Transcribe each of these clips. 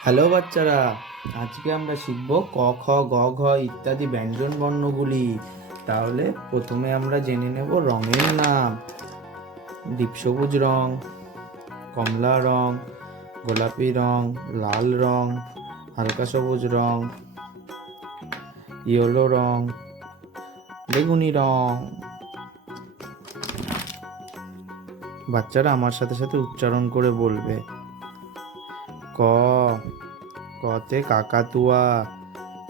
Hello বাচ্চারা, আজকে আমরা শিখব ক খ গ ঘ ইত্যাদি ব্যঞ্জন বর্ণগুলি। তাহলে প্রথমে আমরা জেনে নেব রঙের নাম। ডিপ সবুজ রং, কমলা রং, গোলাপি রং, লাল রং, হালকা সবুজ রং, ইয়েলো রং, বেগুনি রং। বাচ্চারা আমার সাথে সাথে উচ্চারণ করে বলবে। ক, কতে কাকাতুয়া,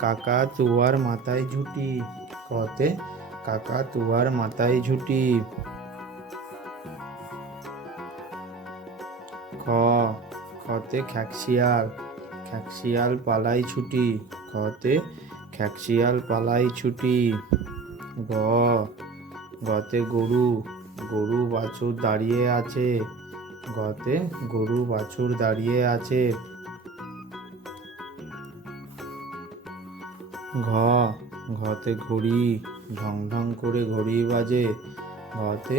কাকাতুয়ার মাথায় ঝুঁটি। কতে কাকাতুয়ার মাথায় ঝুঁটি। খ, খতে খ্যাকশিয়াল, খ্যাকশিয়াল পালাই ছুটি। খতে খ্যাকশিয়াল পালাই ছুটি। গ, গতে গরু, গরু বাছুর দাঁড়িয়ে আছে। গতে গরু বাছুর দাঁড়িয়ে আছে। ঘ, ঘতে ঘড়ি, ঢং ঢং করে ঘড়ি বাজে। ঘতে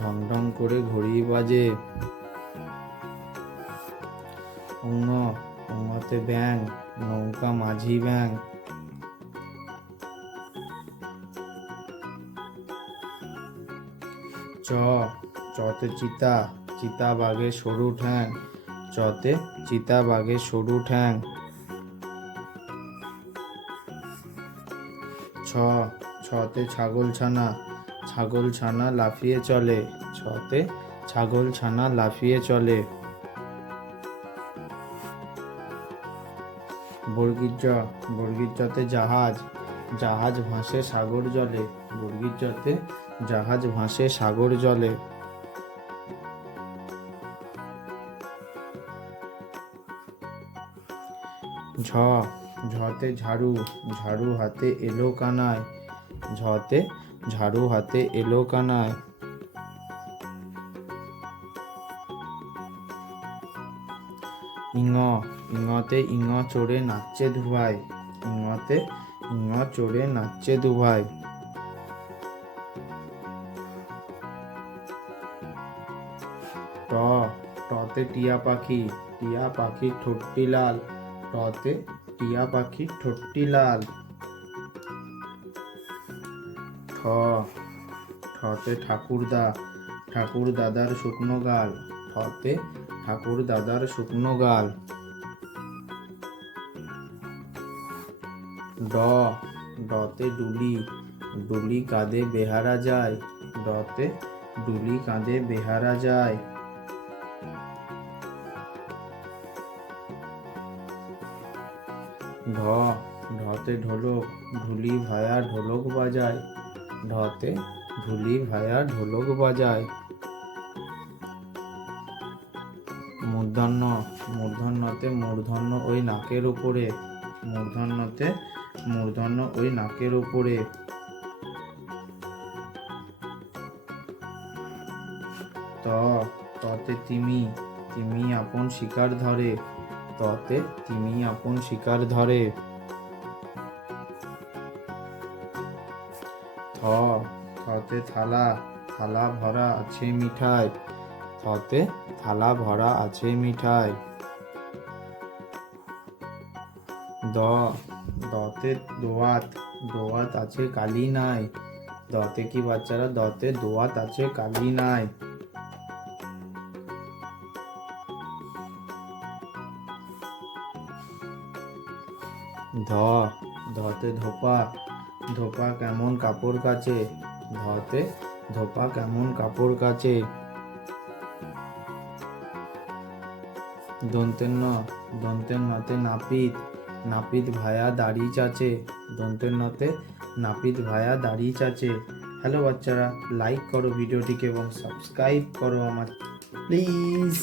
ঢং ঢং করে ঘড়ি বাজে। ঙ, ঙতে ব্যাঙ, নৌকা মাঝি ব্যাঙ। চ, চতে চিতা, চিতা বাঘের সরু ঠ্যাং। চতে চিতা বাঘের সরু ঠ্যাং। ছ, ছতে ছাগল ছানা, ছাগল ছানা লাফিয়ে চলে। ছতে ছাগল ছানা লাফিয়ে চলে। বর্গীর জ, বর্গীর জতে জাহাজ, জাহাজ ভাসে সাগর জলে। বর্গীর জতে জাহাজ ভাসে সাগর জলে। ঝ, ঝতে ঝাড়ু, ঝাড়ু হাতে এলো কানায়। ঝতে ঝাড়ু হাতে এলো কানায়। ইঙ, ইঙতে ইঙ চড়ে নাচছে ধুভাই। ইঙতে ইঙ চড়ে নাচছে ধুভাই। ট, টতে টিয়া পাখি, টিয়া পাখির ঠোঁটটি লাল। টতে টিয়া পাখির ঠোঁটটি লাল। ঠ, ঠতে ঠাকুরদা, ঠাকুর দাদার শুকনো গাল। ঠতে ঠাকুর দাদার শুকনো গাল। ড, ডতে ডুলি, ডুলি কাঁধে বেহারা যায়। ডতে ডুলি কাঁধে বেহারা যায়। ঢ, ঢতে ঢোলক, ঢুলি ভায়া ঢোলক বাজায়। ঢতে ঢুলি ভায়া ঢোলক বাজায়। মূর্ধন্য, মূর্ধন্যতে মূর্ধন্য ওই নাকের উপরে। মূর্ধন্যতে মূর্ধন্য ওই নাকের উপরে। ত, ততে তিমি, তিমি আপন শিকার ধরে। ততে তিমি আপন শিকার ধরে। থ, থতে থালা, থালা ভরা আছে মিঠাই। থতে থালা ভরা আছে মিঠাই। দ, দতে দোয়াত, দোয়াত আছে কালি নাই। দতে কি বাচ্চারা? দতে দোয়াত আছে কালি নাই। ধ, ধতে ধোপা, ধোপা কেমন কাপড় কাচে। ধতে ধোপা কেমন কাপড় কাচে। দন্তের ন, দন্তের নতে নাপিত, নাপিত ভায়া দাড়ি চাচে। দন্তের নতে নাপিত ভায়া দাড়ি চাচে। হ্যালো বাচ্চারা, লাইক করো ভিডিওটিকে এবং সাবস্ক্রাইব করো আমার প্লিজ।